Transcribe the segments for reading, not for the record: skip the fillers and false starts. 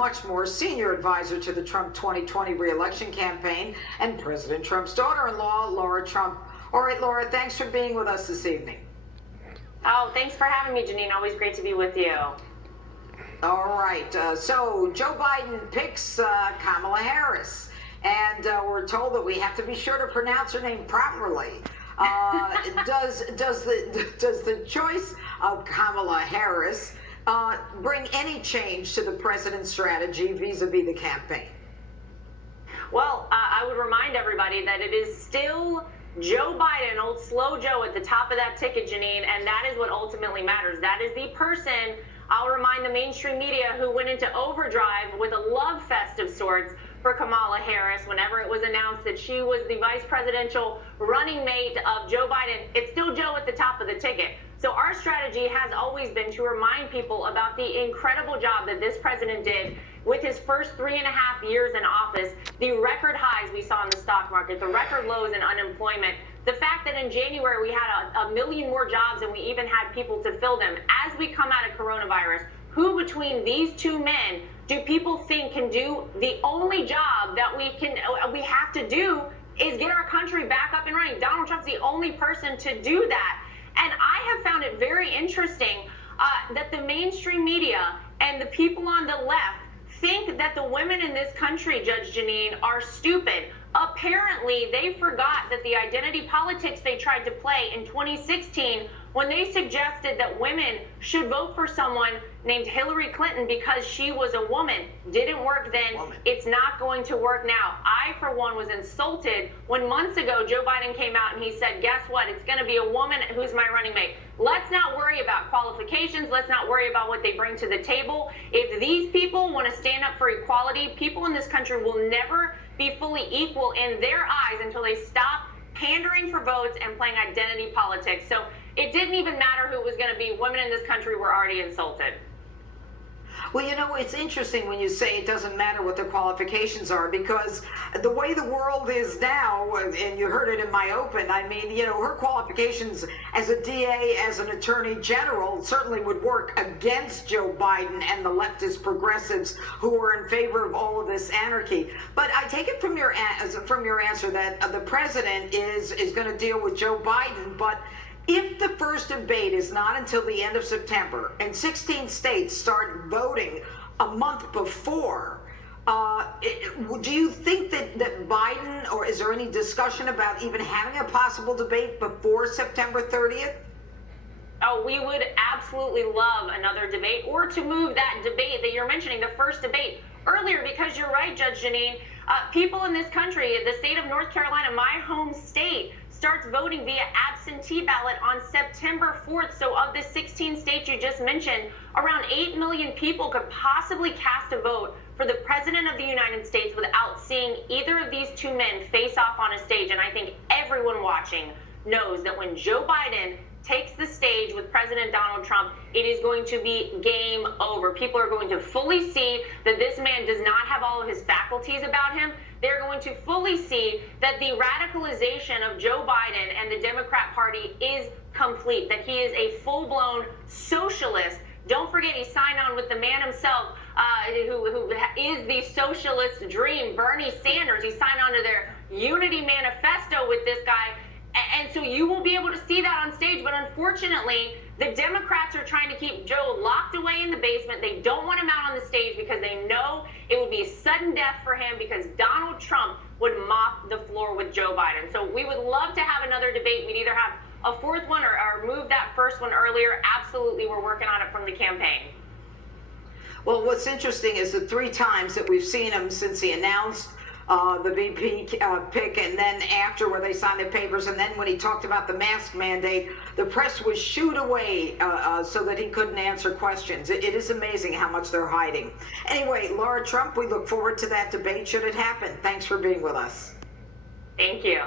much more, senior advisor to the Trump 2020 re-election campaign and President Trump's daughter-in-law, Laura Trump. All right, Laura, thanks for being with us this evening. Oh, thanks for having me, Jeanine. Always great to be with you. All right, so Joe Biden picks Kamala Harris, and we're told that we have to be sure to pronounce her name properly. Does the choice of Kamala Harris bring any change to the president's strategy vis-a-vis the campaign? Well, I would remind everybody that it is still Joe Biden, old slow Joe, at the top of that ticket, Jeanine, and that is what ultimately matters. That is the person, I'll remind the mainstream media, who went into overdrive with a love fest of sorts for Kamala Harris whenever it was announced that she was the vice presidential running mate of Joe Biden. It's still Joe at the top of the ticket. So our strategy has always been to remind people about the incredible job that this president did with his first 3.5 years in office, the record highs we saw in the stock market, the record lows in unemployment, the fact that in January we had a million more jobs and we even had people to fill them. As we come out of coronavirus, who between these two men do people think can do the only job that we have to do is get our country back up and running? Donald Trump's the only person to do that. And I have found it very interesting that the mainstream media and the people on the left think that the women in this country, Judge Jeanine, are stupid. Apparently, they forgot that the identity politics they tried to play in 2016 when they suggested that women should vote for someone named Hillary Clinton because she was a woman didn't work then. It's not going to work now. I, for one, was insulted when months ago Joe Biden came out and he said, guess what? It's going to be a woman who's my running mate. Let's not worry about qualifications. Let's not worry about what they bring to the table. If these people want to stand up for equality, people in this country will never be fully equal in their eyes until they stop pandering for votes and playing identity politics. So it didn't even matter who it was going to be. Women in this country were already insulted. Well, you know, it's interesting when you say it doesn't matter what their qualifications are, because the way the world is now, and you heard it in my open, I mean, you know, her qualifications as a DA, as an attorney general, certainly would work against Joe Biden and the leftist progressives who are in favor of all of this anarchy. But I take it from your answer that the president is going to deal with Joe Biden, but if the first debate is not until the end of September and 16 states start voting a month before, do you think that Biden, or is there any discussion about even having a possible debate before September 30th? Oh, we would absolutely love another debate, or to move that debate that you're mentioning, the first debate, earlier, because you're right, Judge Jeanine. People in this country, the state of North Carolina, my home state, starts voting via absentee ballot on September 4th. So of the 16 states you just mentioned, around 8 million people could possibly cast a vote for the President of the United States without seeing either of these two men face off on a stage. And I think everyone watching knows that when Joe Biden takes the stage with President Donald Trump, it is going to be game over. People are going to fully see that this man does not have all of his faculties about him. They're going to fully see that the radicalization of Joe Biden and the Democrat Party is complete, that he is a full-blown socialist. Don't forget, he signed on with the man himself, who is the socialist dream, Bernie Sanders. He signed on to their unity manifesto with this guy. And so you will be able to see that on stage. But unfortunately, the Democrats are trying to keep Joe locked away in the basement. They don't want him out on the stage because they know it would be sudden death for him, because Donald Trump would mop the floor with Joe Biden. So we would love to have another debate. We'd either have a fourth one or move that first one earlier. Absolutely, we're working on it from the campaign. Well, what's interesting is the 3 times that we've seen him since he announced the VP pick, and then after, where they signed the papers, and then when he talked about the mask mandate, the press was shooed away so that he couldn't answer questions. It is amazing how much they're hiding. Anyway, Laura Trump, we look forward to that debate should it happen. Thanks for being with us. Thank you.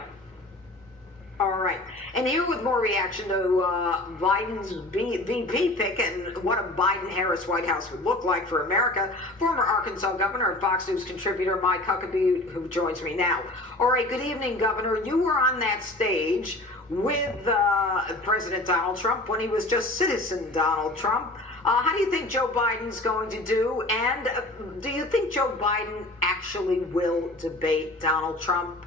All right. And here with more reaction to Biden's VP pick and what a Biden-Harris White House would look like for America, former Arkansas Governor and Fox News contributor Mike Huckabee, who joins me now. All right, good evening, Governor. You were on that stage with President Donald Trump when he was just citizen Donald Trump. How do you think Joe Biden's going to do? And do you think Joe Biden actually will debate Donald Trump?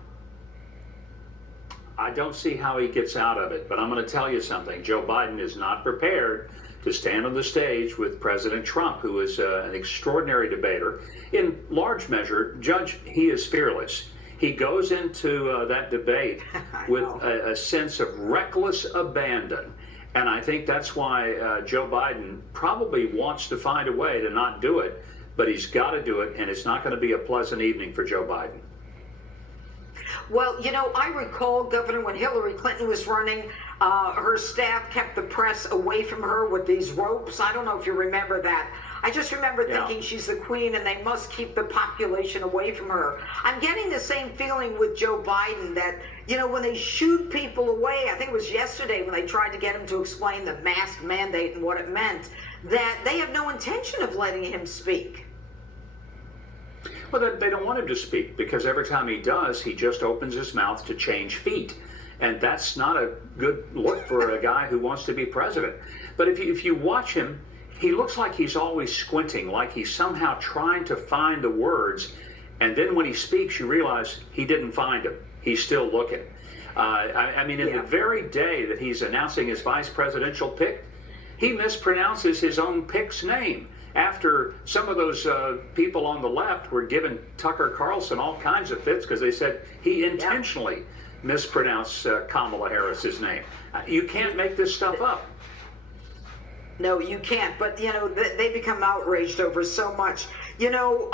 I don't see how he gets out of it, but I'm going to tell you something. Joe Biden is not prepared to stand on the stage with President Trump, who is an extraordinary debater. In large measure, Judge, he is fearless. He goes into that debate with a sense of reckless abandon. And I think that's why Joe Biden probably wants to find a way to not do it, but he's got to do it, and it's not going to be a pleasant evening for Joe Biden. Well, you know, I recall, Governor, when Hillary Clinton was running, her staff kept the press away from her with these ropes. I don't know if you remember that. I just remember thinking she's the queen and they must keep the population away from her. I'm getting the same feeling with Joe Biden that, you know, when they shoot people away, I think it was yesterday when they tried to get him to explain the mask mandate and what it meant, that they have no intention of letting him speak. Well, they don't want him to speak because every time he does, he just opens his mouth to change feet. And that's not a good look for a guy who wants to be president. But if you watch him, he looks like he's always squinting, like he's somehow trying to find the words. And then when he speaks, you realize he didn't find them. He's still looking. I mean, in the very day that he's announcing his vice presidential pick, he mispronounces his own pick's name. After some of those people on the left were giving Tucker Carlson all kinds of fits because they said he intentionally mispronounced Kamala Harris's name. You can't make this stuff up. No, you can't. But, you know, they become outraged over so much. You know,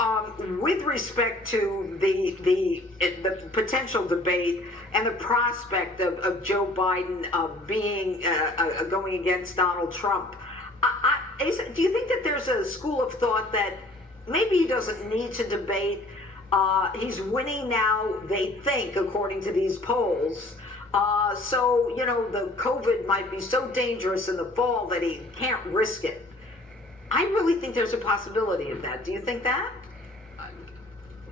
with respect to the potential debate and the prospect of Joe Biden being going against Donald Trump, do you think that there's a school of thought that maybe he doesn't need to debate? He's winning now, they think, according to these polls. So, you know, the COVID might be so dangerous in the fall that he can't risk it. I really think there's a possibility of that. Do you think that?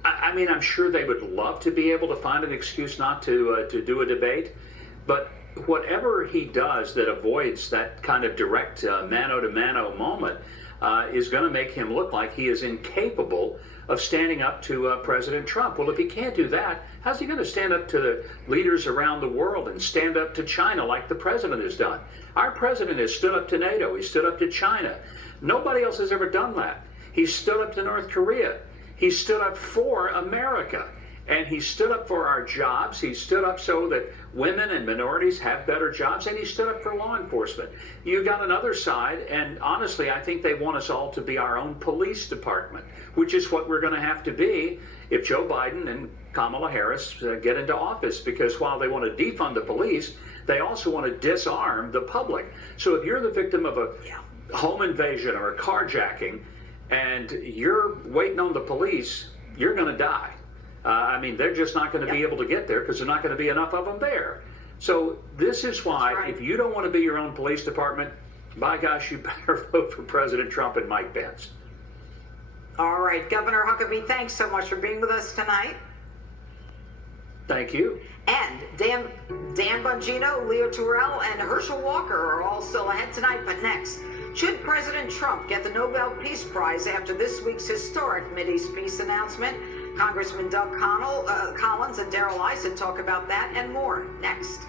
I mean, I'm sure they would love to be able to find an excuse not to do a debate, but whatever he does that avoids that kind of direct mano-to-mano moment is going to make him look like he is incapable of standing up to President Trump. Well, if he can't do that, how's he going to stand up to the leaders around the world and stand up to China like the president has done? Our president has stood up to NATO. He stood up to China. Nobody else has ever done that. He stood up to North Korea. He stood up for America. And he stood up for our jobs. He stood up so that women and minorities have better jobs. And he stood up for law enforcement. You got another side, and honestly, I think they want us all to be our own police department, which is what we're going to have to be if Joe Biden and Kamala Harris get into office. Because while they want to defund the police, they also want to disarm the public. So if you're the victim of a home invasion or a carjacking and you're waiting on the police, you're going to die. I mean, they're just not going to be able to get there because there's not going to be enough of them there. So this is why, if you don't want to be your own police department, by gosh, you better vote for President Trump and Mike Pence. All right, Governor Huckabee, thanks so much for being with us tonight. Thank you. And Dan Bongino, Leo Terrell, and Herschel Walker are all still ahead tonight. But next, should President Trump get the Nobel Peace Prize after this week's historic Mideast peace announcement? Congressman Doug Collins and Darrell Issa talk about that and more next.